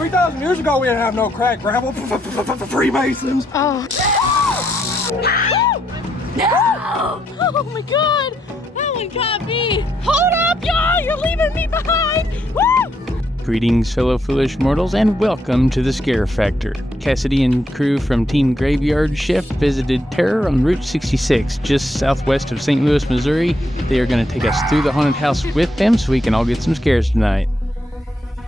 3,000 years ago, we didn't have no crack gravel. Freemasons. Oh. No! Oh my god! That one got me! Hold up, y'all! You're leaving me behind! Woo! Greetings, fellow foolish mortals, and welcome to the Scare Factor. Kassidy and crew from Team Graveyard Shift visited Terror on Route 66, just southwest of St. Louis, Missouri. They are going to take us through the haunted house with them so we can all get some scares tonight.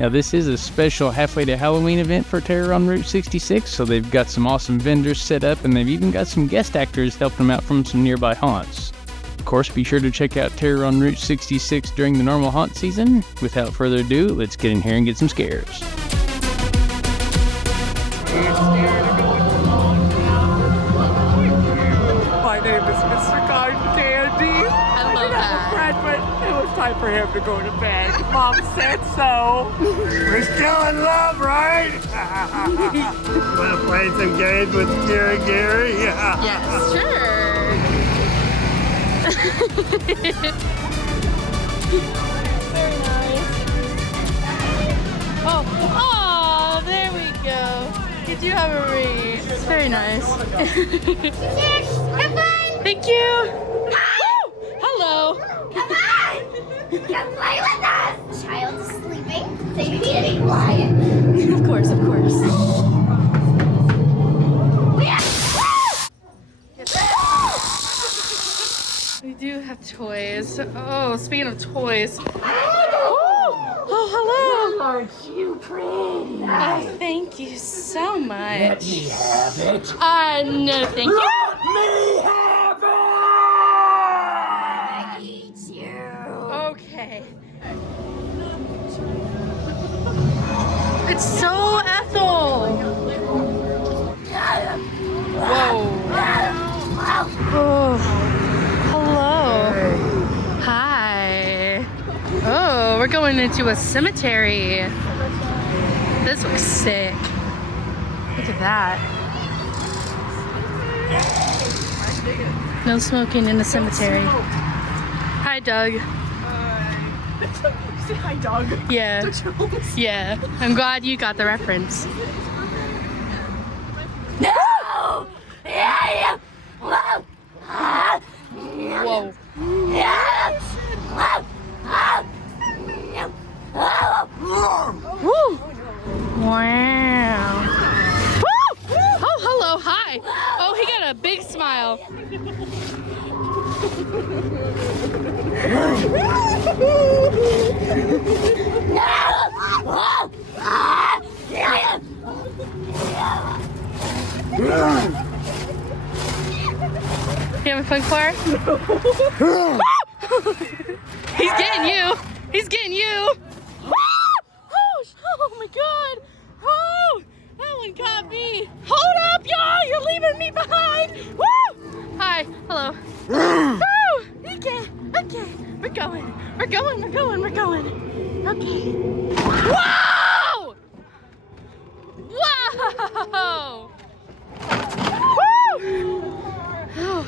Now, this is a special halfway to Halloween event for Terror on Route 66, so they've got some awesome vendors set up, and they've even got some guest actors helping them out from some nearby haunts. Of course, be sure to check out Terror on Route 66 during the normal haunt season. Without further ado, let's get in here and get some scares. My name is Mr. Cotton Candy. I love didn't have a friend, but it was time for him to go to bed. Mom said so. We're still in love, right? Want to play some games with Scary Gary? Yes, sure. Very nice. Oh, there we go. You do have a ring. It's very nice. Cheers! Have fun! Thank you. Woo! Hello. Come on! Come play with us! Child is sleeping, so you need to be quiet. Of course, of course. We do have toys. Oh, speaking of toys. Oh, hello. Aren't you pretty? Oh, thank you so much. Let me have it. No, thank you. Let me have it! I need you. Okay. It's so Ethel. Whoa. Oh, hello. Hi. Oh, we're going into a cemetery. This looks sick. Look at that. No smoking in the cemetery. Hi, Doug. Say hi, dog. Yeah. Yeah. I'm glad you got the reference. No! Yeah! Whoa! Whoa. Woo! Wow. Woo! Oh, hello. Hi. Oh, he got a big smile. You having fun, Clara? He's getting you. He's getting you. Oh my God. Oh, that one got me. Hold up, y'all. You're leaving me behind. Woo! Hi. Hello. Woo! Okay. Okay. We're going. We're going. We're going. We're going. Okay. Whoa! Whoa! Woo! Oh,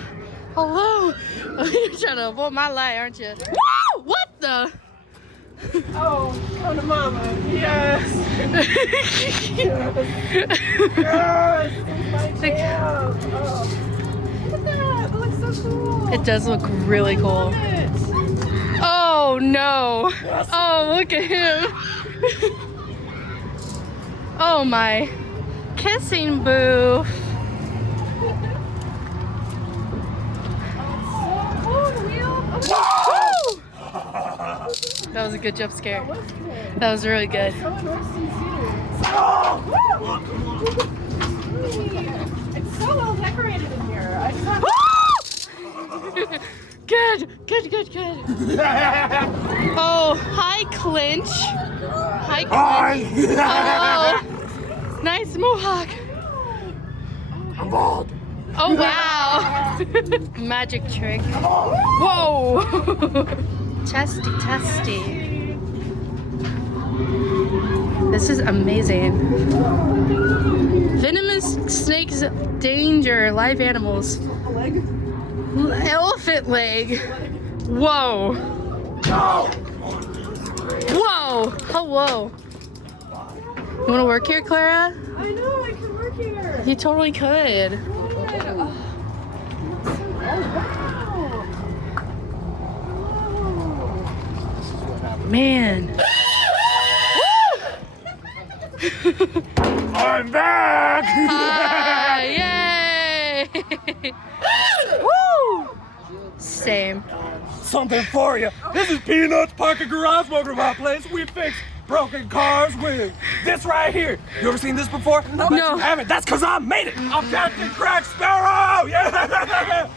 hello. Oh, you're trying to avoid my light, aren't you? Woo! What the? Oh, come to mama. Yes. Yes. My jam. Oh. Look at that. That looks so cool. It does look really cool. Love it. Oh no. Yes. Oh, look at him. Oh my. Kissing booth. Woo! That was a good jump scare. That was really good. It's so well decorated in here. I just have Good, good, good, good. Oh, hi, Clinch. Hi, Clinch. Hello. Nice mohawk. I'm bald. Oh, wow. Magic trick. Whoa. Testy, testy. This is amazing. Venomous snakes danger live animals. Leg. Elephant leg. Whoa. No. Whoa. Hello. You want to work here, Clara? I know, I can work here. You totally could. Man. I'm back! Yay! Woo! Same. Something for you. This is Peanuts Pocket Garage Motor my place. We fix broken cars with this right here. You ever seen this before? No. You haven't. That's because I made it. I'm Captain Crack Sparrow! Yeah!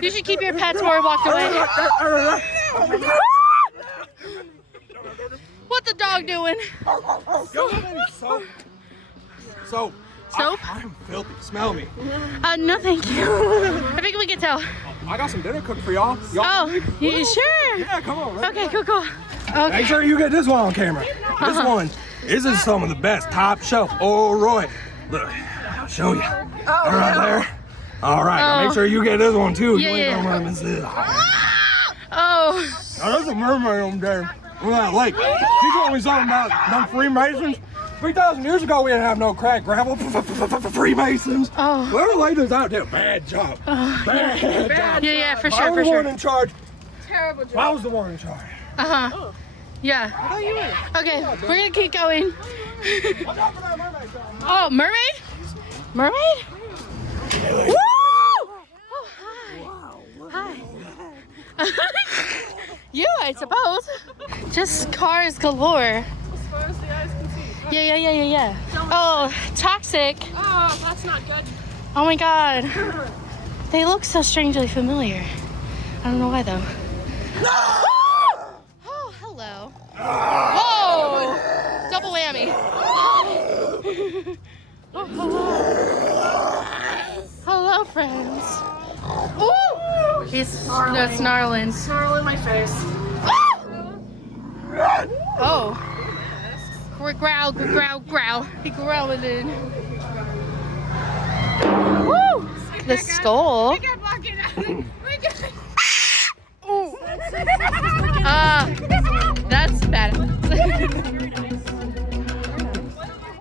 You should keep your pets where I walked away. What the dog doing? Soap. Soap? I'm filthy. Smell me. No, thank you. I think we can tell. I got some dinner cooked for y'all. Oh, you sure? Yeah, come on. Okay, cool. Okay. Make sure you get this one on camera. This one, this is some of the best, top shelf. Oh, Roy. Look, I'll show you. All right, there. All right, now make sure you get this one too. You ain't gonna want to miss this. Oh. Now, there's a mermaid over there on that lake. She told me something about them Freemasons. 3,000 years ago, we didn't have no crack gravel. Freemasons. Oh. Whoever laid this out there, bad job. Bad job. Yeah, for I sure, was for the one sure. in charge. Terrible job. I was the one in charge. Yeah. Okay, we're gonna keep going. Watch out for that mermaid. Oh, mermaid? Mermaid? Woo! Oh, hi. Hi. You, I suppose. Just cars galore. As far as the eyes can see. Yeah. Oh, toxic. Oh, that's not good. Oh my god. They look so strangely familiar. I don't know why though. Oh, hello. Whoa! Double whammy. Oh, hello, friends. Ooh! He's snarling. Snarl in my face. Oh. Growl. He growling in. Woo! The skull. That's bad.